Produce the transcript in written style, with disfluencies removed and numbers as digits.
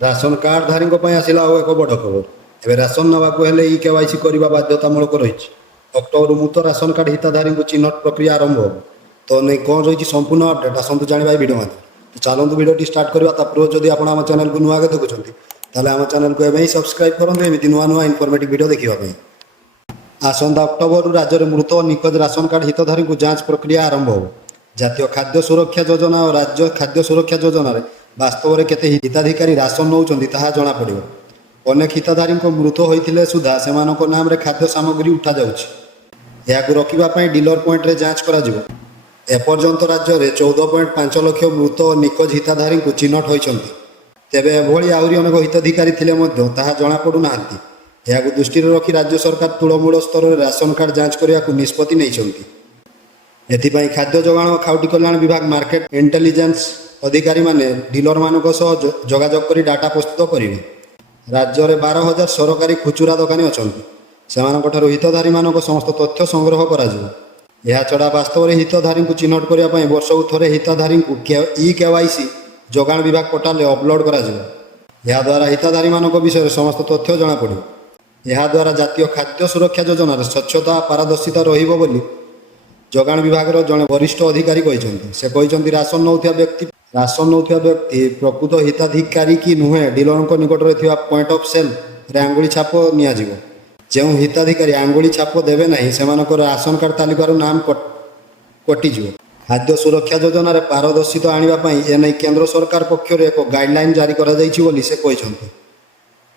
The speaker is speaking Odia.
ରାସନ କାର୍ଡଧାରୀଙ୍କ ପାଇଁ ଆସିଲା ଆଉ ଏକ ବଡ଼ ଖବର। ଏବେ ରାସନ ନେବାକୁ ହେଲେ ଇ-KYC କରିବା ବାଧ୍ୟତାମୂଳକ ରହିଛି। ଅକ୍ଟୋବରରୁ ମୃତ ରାସନ କାର୍ଡ ହିତାଧାରୀଙ୍କୁ ଚିହ୍ନଟ ପ୍ରକ୍ରିୟା ଆରମ୍ଭ ହେବ। ତ ନେଇ କ'ଣ ରହିଛି ସମ୍ପୂର୍ଣ୍ଣ ଅପଡେଟ୍ ଆସନ୍ତୁ ଜାଣିବା ଏହି ଭିଡ଼ିଓ ମାଧ୍ୟମରେ। ତ ଚାଲନ୍ତୁ ଭିଡ଼ିଓଟି ଷ୍ଟାର୍ଟ କରିବା। ତା ପୂର୍ବରୁ ଯଦି ଆପଣ ଆମ ଚ୍ୟାନେଲକୁ ନୂଆ ଆଗେ ଦେଖୁଛନ୍ତି ତାହେଲେ ଆମ ଚ୍ୟାନେଲକୁ ଏବେ ହିଁ ସବସ୍କ୍ରାଇବ୍ କରନ୍ତୁ ଏମିତି ନୂଆ ନୂଆ ଇନଫର୍ମେଟିଭ୍ ଭିଡ଼ିଓ ଦେଖିବା ପାଇଁ। ଆସନ୍ତା ଅକ୍ଟୋବରରୁ ରାଜ୍ୟରେ ମୃତ ଓ ନିଖୋଜ ରାସନ କାର୍ଡ ହିତଧାରୀଙ୍କୁ ଯାଞ୍ଚ ପ୍ରକ୍ରିୟା ଆରମ୍ଭ ହେବ। ଜାତୀୟ ଖାଦ୍ୟ ସୁରକ୍ଷା ଯୋଜନା ଓ ରାଜ୍ୟ ଖାଦ୍ୟ ସୁରକ୍ଷା ଯୋଜନାରେ ବାସ୍ତବରେ କେତେ ହିତାଧିକାରୀ ରାସନ ନେଉଛନ୍ତି ତାହା ଜଣାପଡ଼ିବ। ଅନେକ ହିତାଧାରୀଙ୍କ ମୃତ ହୋଇଥିଲେ ସୁଦ୍ଧା ସେମାନଙ୍କ ନାମରେ ଖାଦ୍ୟ ସାମଗ୍ରୀ ଉଠାଯାଉଛି। ଏହାକୁ ରୋକିବା ପାଇଁ ଡିଲର ପଏଣ୍ଟରେ ଯାଞ୍ଚ କରାଯିବ। ଏପର୍ଯ୍ୟନ୍ତ ରାଜ୍ୟରେ 14.5 ଲକ୍ଷ ମୃତ ଓ ନିଖୋଜ ହିତାଧାରୀଙ୍କୁ ଚିହ୍ନଟ ହୋଇଛନ୍ତି। ତେବେ ଏଭଳି ଆହୁରି ଅନେକ ହିତାଧିକାରୀ ଥିଲେ ମଧ୍ୟ ତାହା ଜଣାପଡ଼ୁନାହାନ୍ତି। ଏହାକୁ ଦୃଷ୍ଟିରେ ରଖି ରାଜ୍ୟ ସରକାର ତୃଣମୂଳ ସ୍ତରରେ ରାସନ କାର୍ଡ ଯାଞ୍ଚ କରିବାକୁ ନିଷ୍ପତ୍ତି ନେଇଛନ୍ତି। ଏଥିପାଇଁ ଖାଦ୍ୟ ଯୋଗାଣ ଓ ଖାଉଟି କଲ୍ୟାଣ ବିଭାଗ ମାର୍କେଟ ଇଣ୍ଟେଲିଜେନ୍ସ ଅଧିକାରୀମାନେ ଡିଲରମାନଙ୍କ ସହ ଯୋଗାଯୋଗ କରି ଡାଟା ପ୍ରସ୍ତୁତ କରିବେ। ରାଜ୍ୟରେ 12,000 ସରକାରୀ ଖୁଚୁରା ଦୋକାନୀ ଅଛନ୍ତି। ସେମାନଙ୍କଠାରୁ ହିତଧାରୀମାନଙ୍କ ସମସ୍ତ ତଥ୍ୟ ସଂଗ୍ରହ କରାଯିବ। ଏହାଛଡ଼ା ବାସ୍ତବରେ ହିତଧାରୀଙ୍କୁ ଚିହ୍ନଟ କରିବା ପାଇଁ ବର୍ଷକୁ ଥରେ ହିତାଧାରୀଙ୍କୁ ଇ-KYC ଯୋଗାଣ ବିଭାଗ ପୋର୍ଟାଲରେ ଅପଲୋଡ଼ କରାଯିବ। ଏହାଦ୍ୱାରା ହିତାଧାରୀମାନଙ୍କ ବିଷୟରେ ସମସ୍ତ ତଥ୍ୟ ଜଣାପଡ଼ିବ। ଏହାଦ୍ୱାରା ଜାତୀୟ ଖାଦ୍ୟ ସୁରକ୍ଷା ଯୋଜନାରେ ସ୍ୱଚ୍ଛତା ପାରଦର୍ଶିତା ରହିବ ବୋଲି ଯୋଗାଣ ବିଭାଗର ଜଣେ ବରିଷ୍ଠ ଅଧିକାରୀ କହିଛନ୍ତି। ସେ କହିଛନ୍ତି ରାସନ ନେଉଥିବା ବ୍ୟକ୍ତି ପ୍ରକୃତ ହିତାଧିକାରୀ କି ନୁହେଁ ଡିଲରଙ୍କ ନିକଟରେ ଥିବା ପଏଣ୍ଟ ଅଫ୍ ସେଲ୍ରେ ଆଙ୍ଗୁଳି ଛାପ ନିଆଯିବ। ଯେଉଁ ହିତାଧିକାରୀ ଆଙ୍ଗୁଳି ଛାପ ଦେବେ ନାହିଁ ସେମାନଙ୍କର ରାସନ କାର୍ଡ ତାଲିକାରୁ ନାମ କଟିଯିବ। ଖାଦ୍ୟ ସୁରକ୍ଷା ଯୋଜନାରେ ପାରଦର୍ଶିତା ଆଣିବା ପାଇଁ ଏନେଇ କେନ୍ଦ୍ର ସରକାର ପକ୍ଷରୁ ଏକ ଗାଇଡଲାଇନ୍ ଜାରି କରାଯାଇଛି ବୋଲି ସେ କହିଛନ୍ତି।